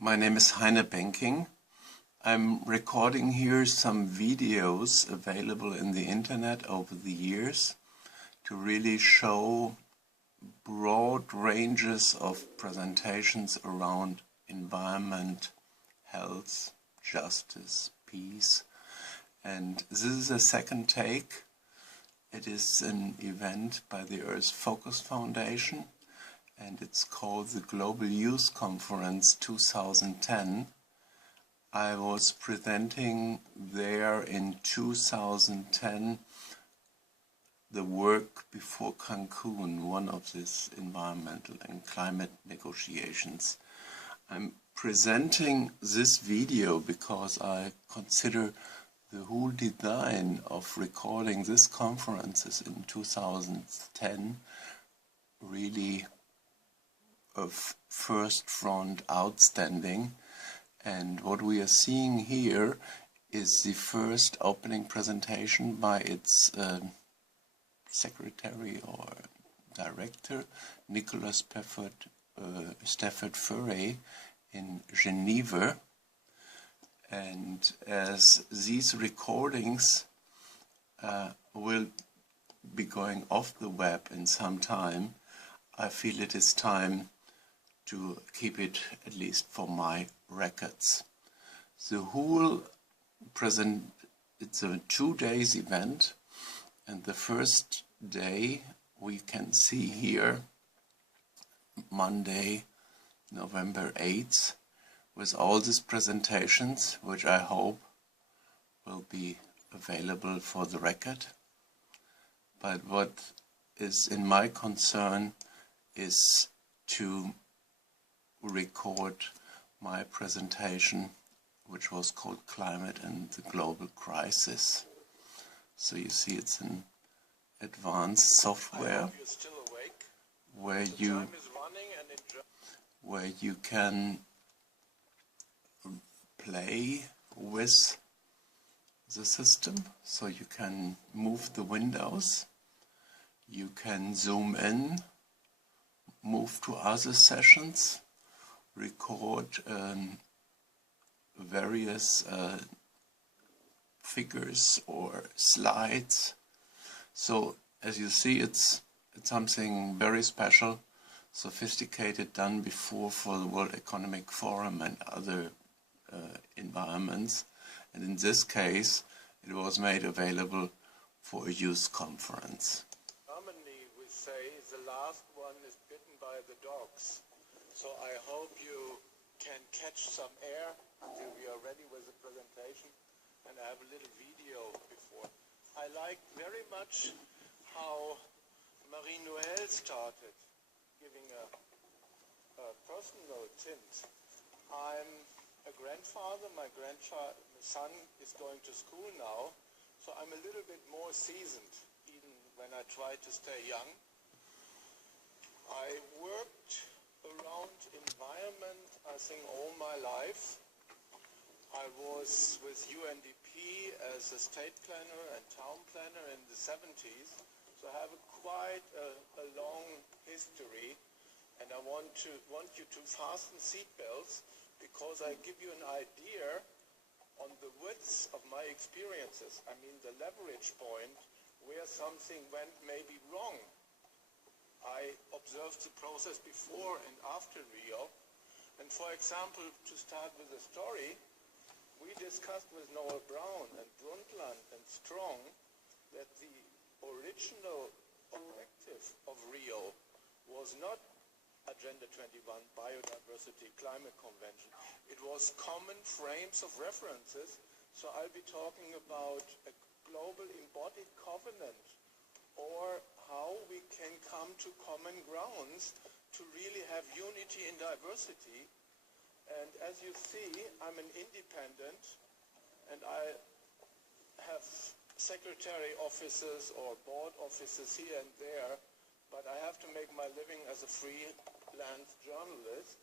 My name is Heiner Benking. I'm recording here some videos available in the internet over the years to really show broad ranges of presentations around environment, health, justice, peace. And this is a second take. It is an event by the Earth Focus Foundation, and it's called the Global Youth Conference 2010. I was presenting there in 2010 the work before Cancun, one of these environmental and climate negotiations. I'm presenting this video because I consider the whole design of recording these conferences in 2010 really of first front outstanding. And what we are seeing here is the first opening presentation by its secretary or director, Nicholas Stafford Furey in Geneva. And as these recordings will be going off the web in some time, I feel it is time to keep it at least for my records. The whole it's a 2 days event, and the first day we can see here Monday, November 8th, with all these presentations, which I hope will be available for the record. But what is in my concern is to record my presentation, which was called Climate and the Global Crisis. So you see it's an advanced software where you can play with the system. So you can move the windows, you can zoom in, move to other sessions, record various figures or slides. So as you see, it's something very special, sophisticated, done before for the World Economic Forum and other environments, and in this case it was made available for a youth conference. Commonly we say the last one is bitten by the dogs, so I hope you can catch some air until we are ready with the presentation, and I have a little video before. I like very much how Marie-Noël started, giving a personal tint. I'm a grandfather, my son is going to school now, so I'm a little bit more seasoned, even when I try to stay young. I worked around environment, I think, all my life. I was with UNDP as a state planner and town planner in the 70s, so I have quite a long history, and I want you to fasten seatbelts, because I give you an idea on the width of my experiences. I mean the leverage point where something went maybe wrong. I observed the process before and after Rio. And for example, to start with a story, we discussed with Noel Brown and Brundtland and Strong that the original objective of Rio was not Agenda 21, Biodiversity, Climate Convention. It was common frames of references. So I'll be talking about a global embodied covenant, or how we can come to common grounds to really have unity in diversity. And as you see, I'm an independent, and I have secretary offices or board offices here and there, but I have to make my living as a freelance journalist,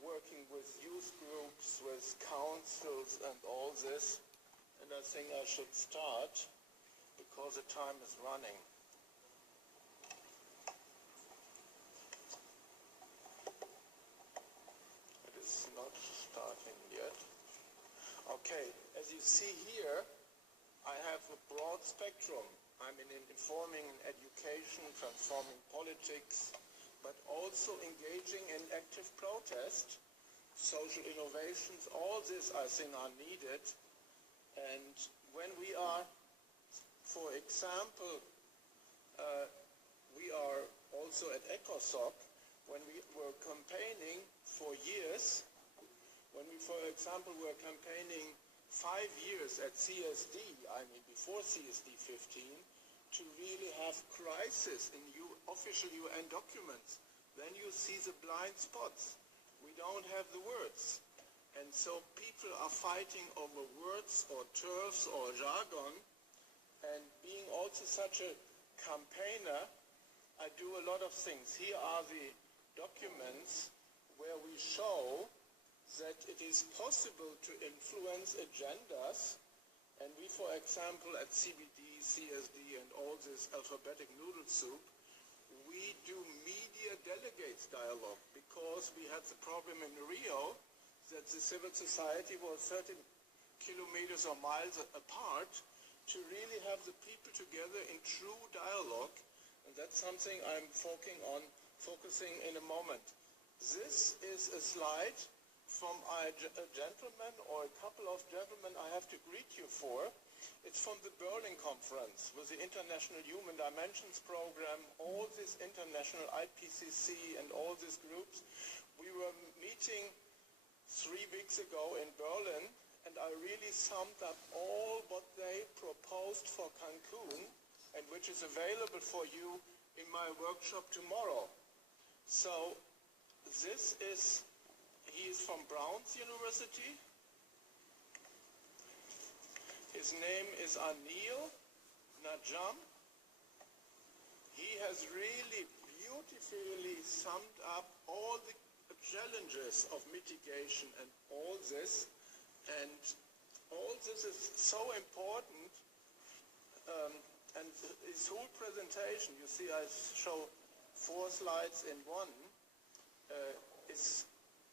working with youth groups, with councils and all this. And I think I should start, because the time is running. It is As you see here, I have a broad spectrum. I'm in informing and education, transforming politics, but also engaging in active protest, social innovations. All this, I think, are needed. And when we are, for example, we are also at ECOSOC, when we were campaigning for years, when we, for example, were campaigning 5 years at CSD, I mean before CSD 15, to really have crisis in official UN documents, then you see the blind spots. We don't have the words. And so people are fighting over words or turfs or jargon. And being also such a campaigner, I do a lot of things. Here are the documents where we show that it is possible to influence agendas. And we, for example, at CBD, CSD, and all this alphabetic noodle soup, we do media delegates dialogue because we had the problem in Rio that the civil society was 30 kilometers or miles apart to really have the people together in true dialogue. And that's something I'm focusing in a moment. This is a slide from a gentleman or a couple of gentlemen I have to greet you for. It's from the Berlin conference with the International Human Dimensions Program, all this international IPCC and all these groups. We were meeting 3 weeks ago in Berlin, and I really summed up all what they proposed for Cancun, and which is available for you in my workshop tomorrow. So this is, he is from Brown's University. His name is Anil Najam. He has really beautifully summed up all the challenges of mitigation and all this. And all this is so important. And his whole presentation, you see I show 4 slides in one, is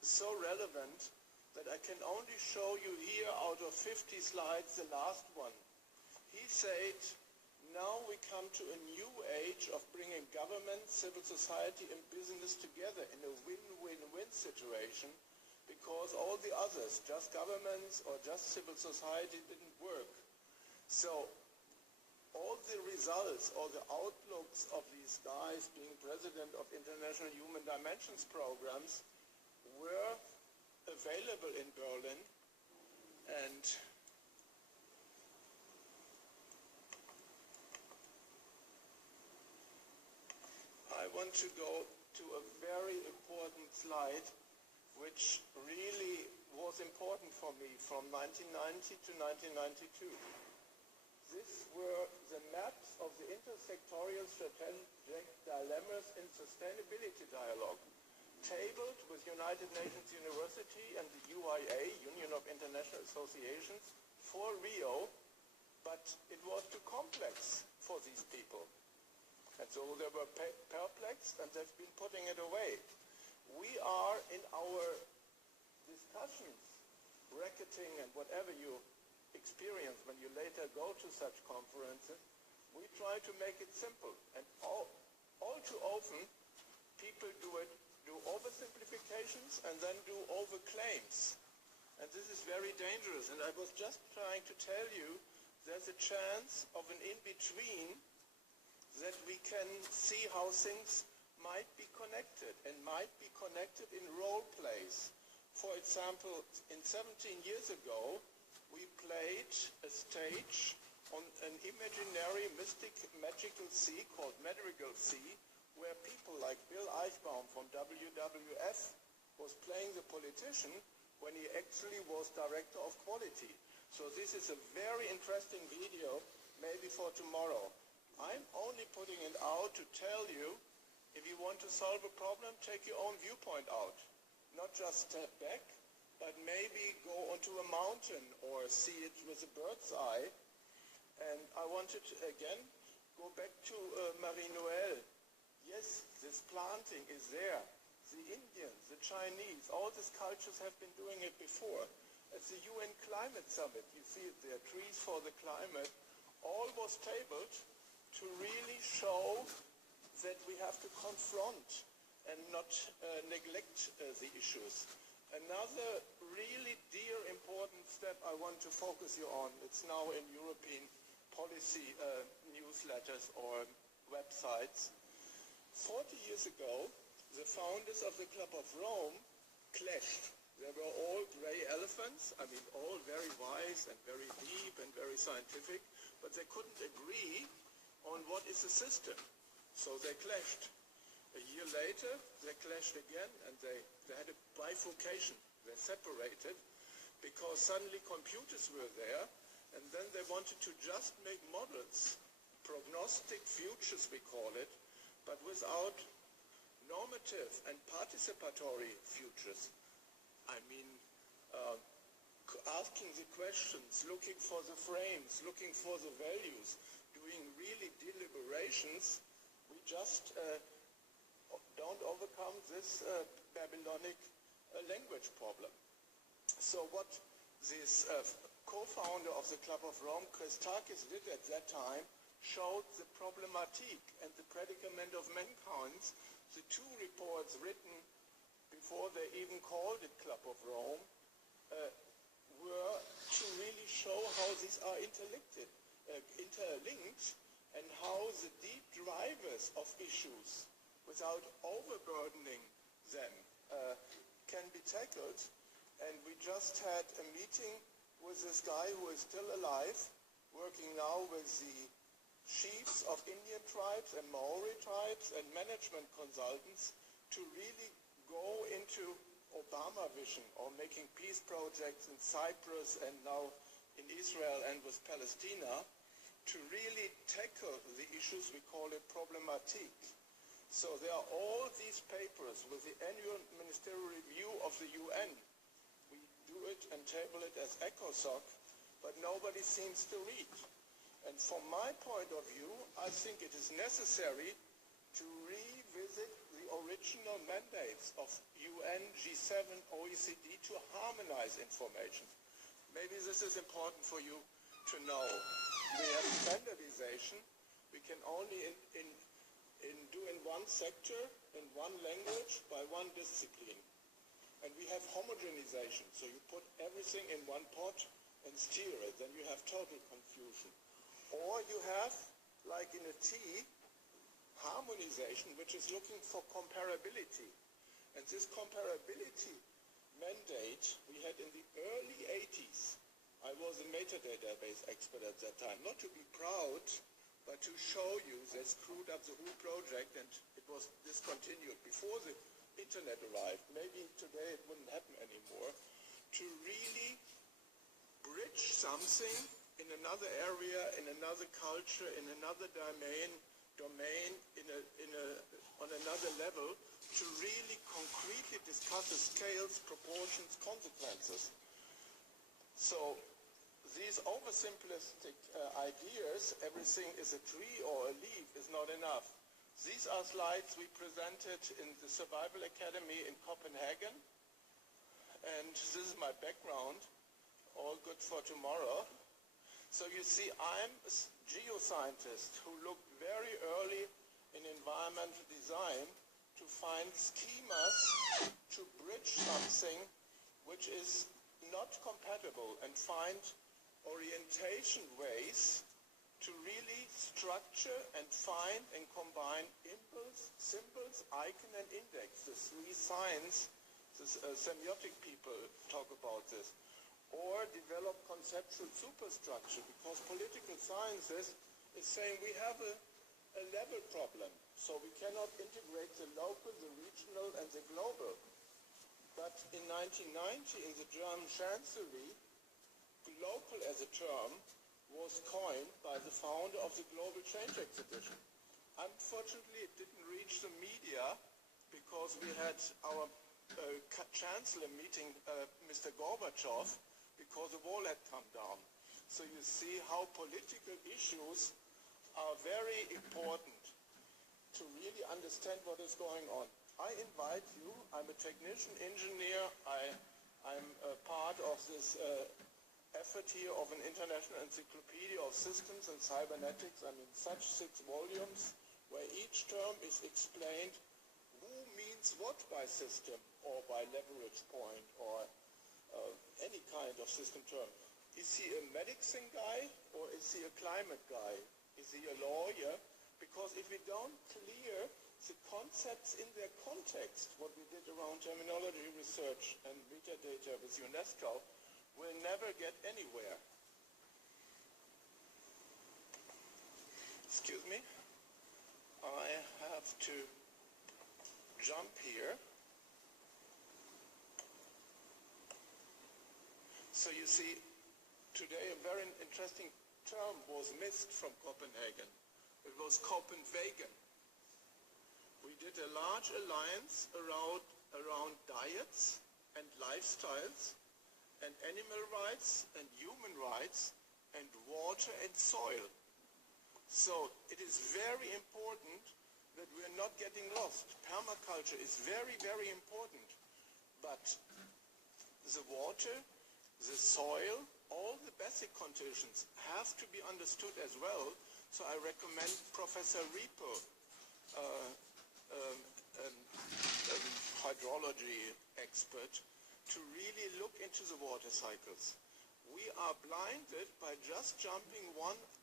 so relevant that I can only show you here out of 50 slides the last one. He said, now we come to a new age of bringing government, civil society and business together in a win-win-win situation, because all the others, just governments or just civil society, didn't work. So all the results or the outlooks of these guys being president of International Human Dimensions programs were available in Berlin, and I want to go to a very important slide which really was important for me from 1990 to 1992. These were the maps of the intersectorial strategic dilemmas in sustainability dialogue, tabled with United Nations University and the UIA, Union of International Associations, for Rio, but it was too complex for these people. And so they were perplexed, and they've been putting it away. We are in our discussions, bracketing and whatever you experience when you later go to such conferences, we try to make it simple. And all too often, people do oversimplifications and then do overclaims. And this is very dangerous. And I was just trying to tell you there's a chance of an in-between that we can see how things might be connected and might be connected in role plays. For example, in 17 years ago, we played a stage on an imaginary mystic magical sea called Madrigal Sea, where people like Bill Eichbaum from WWF was playing the politician when he actually was director of quality. So this is a very interesting video, maybe for tomorrow. I'm only putting it out to tell you, if you want to solve a problem, take your own viewpoint out. Not just step back, but maybe go onto a mountain or see it with a bird's eye. And I wanted to, again, go back to Marie-Noël. Yes, this planting is there. The Indians, the Chinese, all these cultures have been doing it before. at the UN Climate Summit, you see it there, Trees for the Climate, all was tabled to really show that we have to confront and not neglect the issues. Another really dear important step I want to focus you on, it's now in European policy newsletters or websites. 40 years ago, the founders of the Club of Rome clashed. They were all gray elephants, I mean all very wise and very deep and very scientific, but they couldn't agree on what is the system. So they clashed. A year later, they clashed again, and they had a bifurcation. They separated because suddenly computers were there, and then they wanted to just make models, prognostic futures we call it, but without normative and participatory futures. I mean, asking the questions, looking for the frames, looking for the values, doing really deliberations, we just don't overcome this Babylonic language problem. So what this co-founder of the Club of Rome, Christakis, did at that time showed the problematique and the predicament of mankind. The two reports written before they even called it Club of Rome were to really show how these are interlinked and how the deep drivers of issues, without overburdening them, can be tackled. And we just had a meeting with this guy who is still alive, working now with the chiefs of Indian tribes and Maori tribes and management consultants to really go into Obama vision or making peace projects in Cyprus and now in Israel and with Palestine to really tackle the issues we call it problematique. So there are all these papers with the annual ministerial review of the UN. We do it and table it as ECOSOC, but nobody seems to read. And from my point of view, I think it is necessary to revisit the original mandates of UN, G7, OECD to harmonize information. Maybe this is important for you to know. We have standardization. We can only do in one sector, in one language, by one discipline. And we have homogenization. So you put everything in one pot and steer it. Then you have total confusion. Or you have, like in a tea, harmonization, which is looking for comparability. And this comparability mandate we had in the early 80s. I was a metadatabase expert at that time. Not to be proud, but to show you they screwed up the whole project and it was discontinued before the internet arrived. Maybe today it wouldn't happen anymore. To really bridge something in another area, in another culture, in another domain, on another level, to really concretely discuss the scales, proportions, consequences. So these oversimplistic ideas, everything is a tree or a leaf, is not enough. These are slides we presented in the Survival Academy in Copenhagen. And this is my background, all good for tomorrow. So you see, I'm a geoscientist who looked very early in environmental design to find schemas to bridge something which is not compatible and find orientation ways to really structure and find and combine impulse, symbols, icon, and index. The three signs, the semiotic people talk about this. Or develop conceptual superstructure, because political sciences is saying we have a level problem, so we cannot integrate the local, the regional, and the global. But in 1990, in the German Chancellery, local as a term was coined by the founder of the Global Change Exhibition. Unfortunately, it didn't reach the media because we had our chancellor meeting Mr. Gorbachev, because the wall had come down. So you see how political issues are very important to really understand what is going on. I invite you, I'm a technician, engineer, I I'm part of this effort here of an international encyclopedia of systems and cybernetics. I mean, such 6 volumes where each term is explained who means what by system or by leverage point or any kind of system term. Is he a medicine guy or is he a climate guy? Is he a lawyer? Because if we don't clear the concepts in their context, what we did around terminology research and metadata with UNESCO, we'll never get anywhere. Excuse me. I have to jump here. So you see, today a very interesting term was missed from Copenhagen. It was Copenhagen. We did a large alliance around diets and lifestyles and animal rights and human rights and water and soil. So it is very important that we are not getting lost. Permaculture is very, very important. But the water, the soil, all the basic conditions have to be understood as well. So I recommend Professor Repo, hydrology expert, to really look into the water cycles. We are blinded by just jumping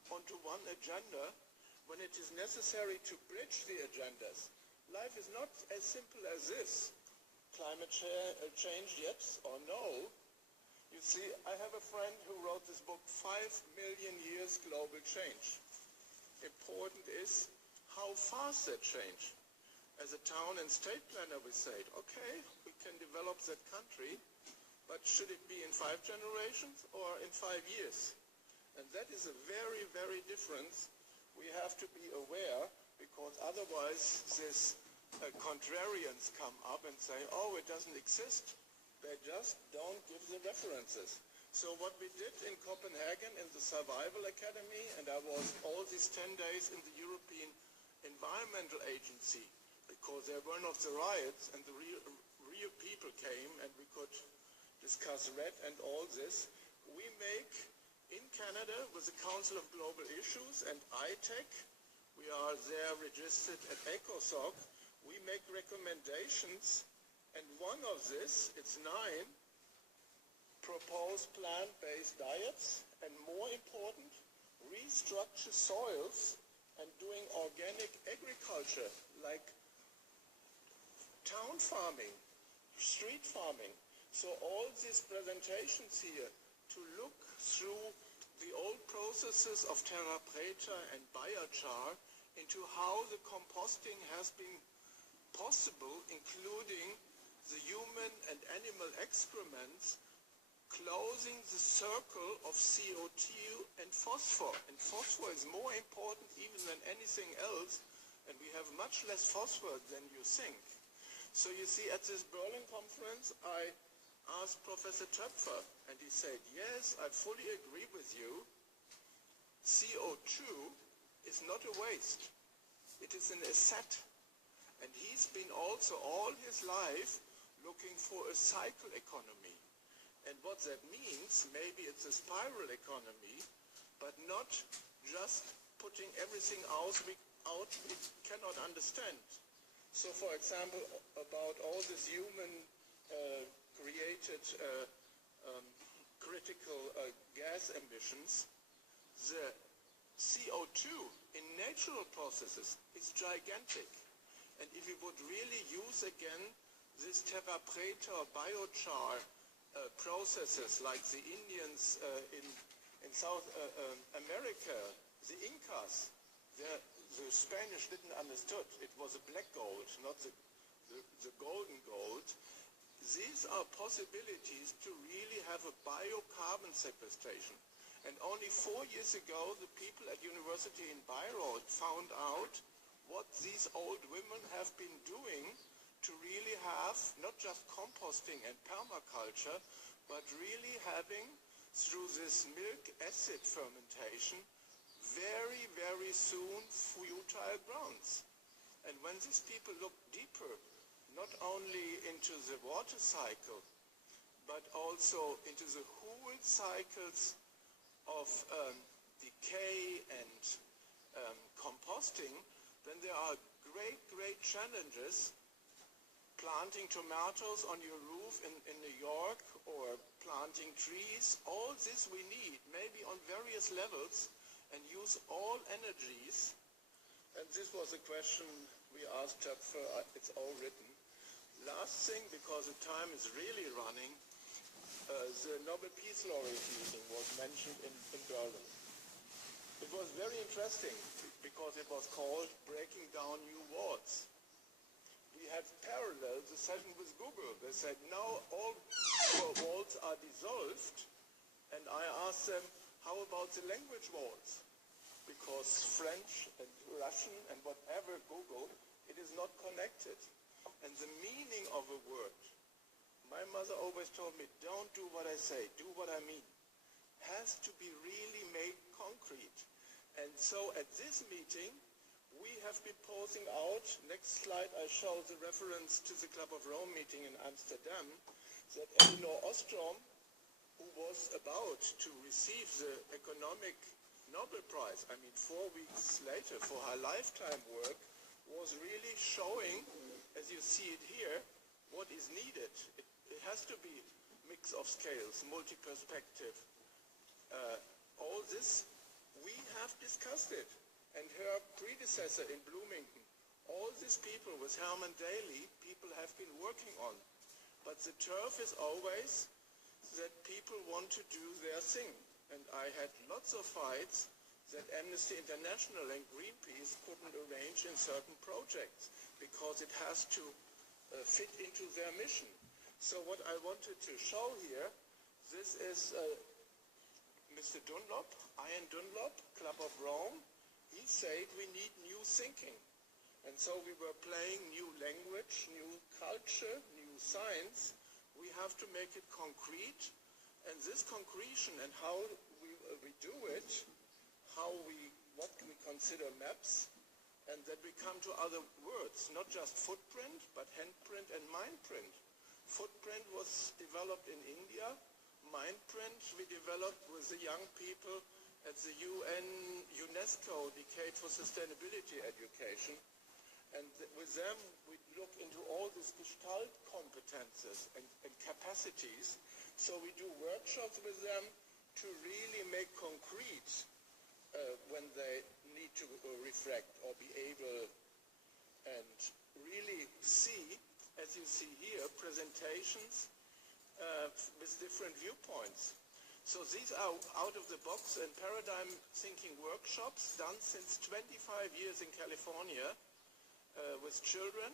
onto one agenda when it is necessary to bridge the agendas. Life is not as simple as this. Climate change, yes or no. You see, I have a friend who wrote this book, 5 million years global change. Important is how fast that change. As a town and state planner, we said, okay, we can develop that country, but should it be in 5 generations or in 5 years? And that is a very, very difference. We have to be aware, because otherwise this contrarians come up and say, oh, it doesn't exist. They just don't give the references. So what we did in Copenhagen in the Survival Academy, and I was all these 10 days in the European Environmental Agency, because there were not the riots and the real people came and we could discuss RED and all this. We make in Canada with the Council of Global Issues and ITEC, we are there registered at ECOSOC, we make recommendations, and one of this, it's 9, propose plant-based diets, and more important, restructure soils and doing organic agriculture like town farming, street farming. So all these presentations here to look through the old processes of terra preta and biochar into how the composting has been possible, including the human and animal excrements, closing the circle of CO2 and phosphor. And phosphor is more important even than anything else, and we have much less phosphor than you think. So you see, at this Berlin conference, I asked Professor Töpfer, and he said, yes, I fully agree with you. CO2 is not a waste. It is an asset. And he's been also all his life looking for a cycle economy. And what that means, maybe it's a spiral economy, but not just putting everything out we cannot understand. So for example, about all these human created critical gas emissions, the CO2 in natural processes is gigantic. And if we would really use again this terra preta biochar processes like the Indians in South America, the Incas, the Spanish didn't understood. It was a black gold, not the golden gold. These are possibilities to really have a biocarbon sequestration. And only 4 years ago, the people at University in Bayreuth found out what these old women have been doing to really have not just composting and permaculture, but really having, through this milk acid fermentation, very, very soon futile grounds. And when these people look deeper, not only into the water cycle, but also into the whole cycles of decay and composting, then there are great challenges. Planting tomatoes on your roof in New York, or planting trees, all this we need, maybe on various levels, and use all energies. And this was a question we asked Töpfer, it's all written. Last thing, because the time is really running, the Nobel Peace Laureate meeting was mentioned in Berlin. It was very interesting because it was called Breaking Down New Walls. We had parallel the session with Google. They said now all walls are dissolved, and I asked them, how about the language walls? Because French and Russian and whatever Google, it is not connected. And the meaning of a word, my mother always told me, don't do what I say, do what I mean. Has to be really made concrete. And so at this meeting, we have been posing out, next slide I show the reference to the Club of Rome meeting in Amsterdam, that Elinor Ostrom, who was about to receive the economic Nobel Prize, 4 weeks later for her lifetime work, was really showing, as you see it here, what is needed. It has to be mix of scales, multi-perspective. All this, we have discussed it. And her predecessor in Bloomington, all these people with Herman Daly, people have been working on. But the turf is always that people want to do their thing. And I had lots of fights that Amnesty International and Greenpeace couldn't arrange in certain projects because it has to fit into their mission. So what I wanted to show here, this is Mr. Dunlop, Ian Dunlop, Club of Rome. He said we need new thinking. And so we were playing new language, new culture, new science. We have to make it concrete. And this concretion and how we do it, what we consider maps, and that we come to other words, not just footprint, but handprint and mindprint. Footprint was developed in India. Mindprint we developed with the young people at the UNESCO Decade for Sustainability Education. And with them, we look into all these Gestalt competences and capacities. So we do workshops with them to really make concrete when they need to reflect or be able and really see, as you see here, presentations with different viewpoints. So these are out-of-the-box and paradigm thinking workshops done since 25 years in California with children,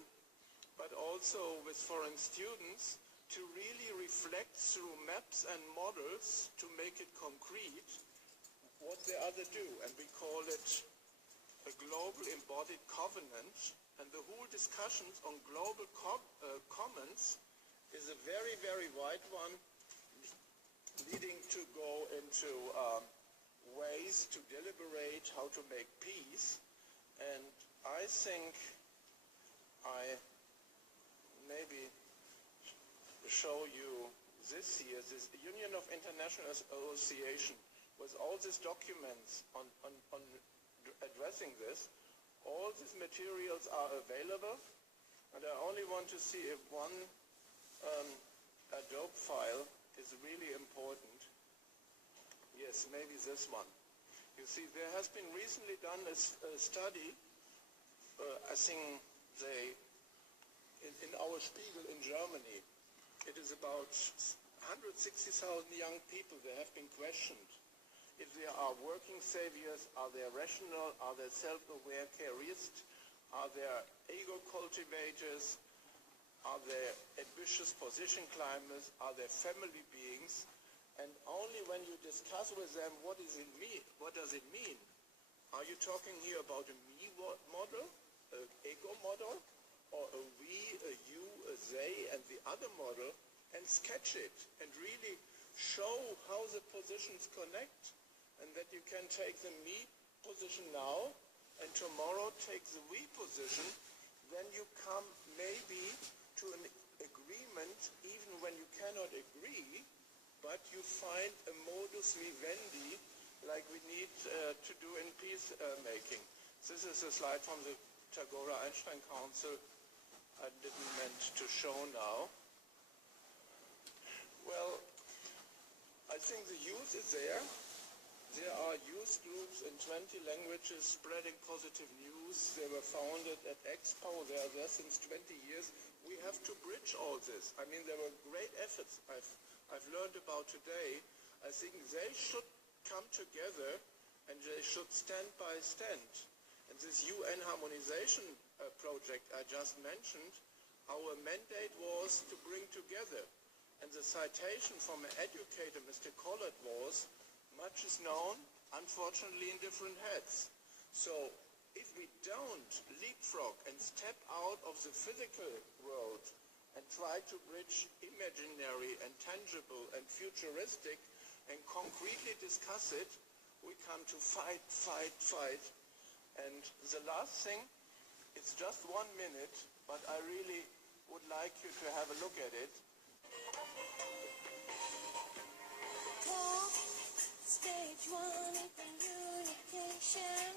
but also with foreign students, to really reflect through maps and models to make it concrete what the other do. And we call it a global embodied covenant. And the whole discussions on global commons is a very wide one, leading to go into ways to deliberate how to make peace. And I think I maybe show you this here, this Union of International Association, with all these documents on addressing this. All these materials are available, and I only want to see if one Adobe file is really important. Yes, maybe this one. You see, there has been recently done a study, I think in our Spiegel in Germany. It is about 160,000 young people that have been questioned. If they are working saviors, are they rational, are they self-aware careerists, are they ego cultivators, are they ambitious position climbers, are they family beings? And only when you discuss with them what does it mean? Are you talking here about a me model, an ego model, or a we, a you, a they, and the other model, and sketch it and really show how the positions connect, and that you can take the me position now and tomorrow take the we position, then you come maybe to agreement even when you cannot agree, but you find a modus vivendi like we need to do in peace making. This is a slide from the Tagora-Einstein Council I didn't meant to show now. Well, I think the youth is there. There are youth groups in 20 languages spreading positive news. They were founded at Expo. They are there since 20 years. We have to bridge all this. I mean, there were great efforts I've learned about today. I think they should come together and they should stand by stand. And this UN harmonization project I just mentioned, our mandate was to bring together. And the citation from an educator, Mr. Collett, was, much is known, unfortunately, in different heads. So if we don't leapfrog and step out of the physical world and try to bridge imaginary and tangible and futuristic and concretely discuss it, we come to fight, fight, fight. And the last thing, it's just 1 minute, but I really would like you to have a look at it. Stage 1 communication.